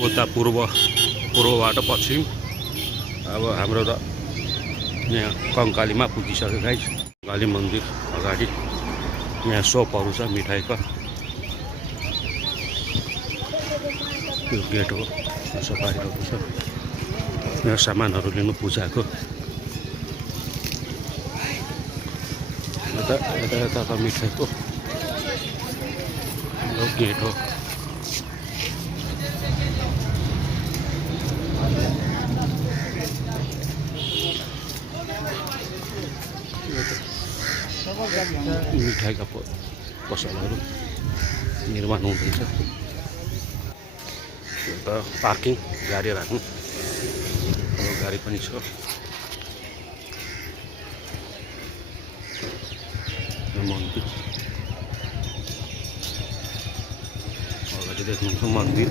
उता पूर्वबाट पश्चिम अब हाम्रो त यहाँ कङ्कालीमा पुगिसक्यो गाइस। काली मन्दिर अगाडि यहाँ सोपहरू छ मिठाईको। यो गेट हो, यसो बाहिरको छ। यहाँ सामानहरू लिनु पूजाको। यता त मिठाईको यो गेट हो। मिठाईका पसलहरू निर्माण हुँदैछ। एउटा पार्किङ गाडी राख्नु गाडी पनि छ। मन्दिर अगाडि देख्नुहुन्छ मन्दिर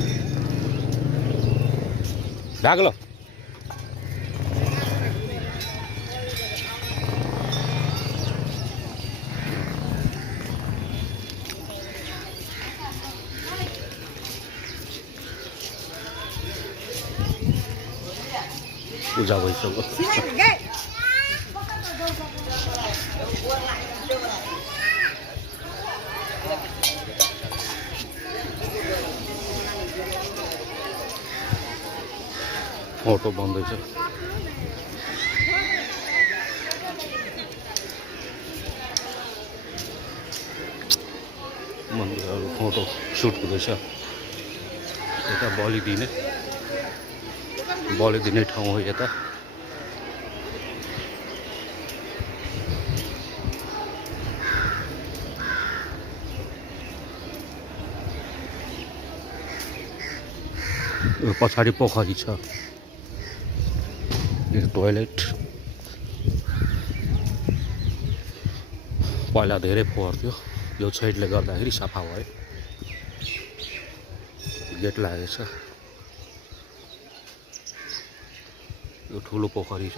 ढाक्लो। पूजा भइसक्यो। अटो बन्दैछ। मन्दिरहरू फोटो सुट हुँदैछ। यता बलि दिने ठाउँ हो यता। यो पछाडि पोखरी छ। यो टोयलेट पहिला धेरै फोहोर थियो, यो छैटले गर्दाखेरि सफा भयो। गेट लागेको छ। यो ठुलो पोखरी छ।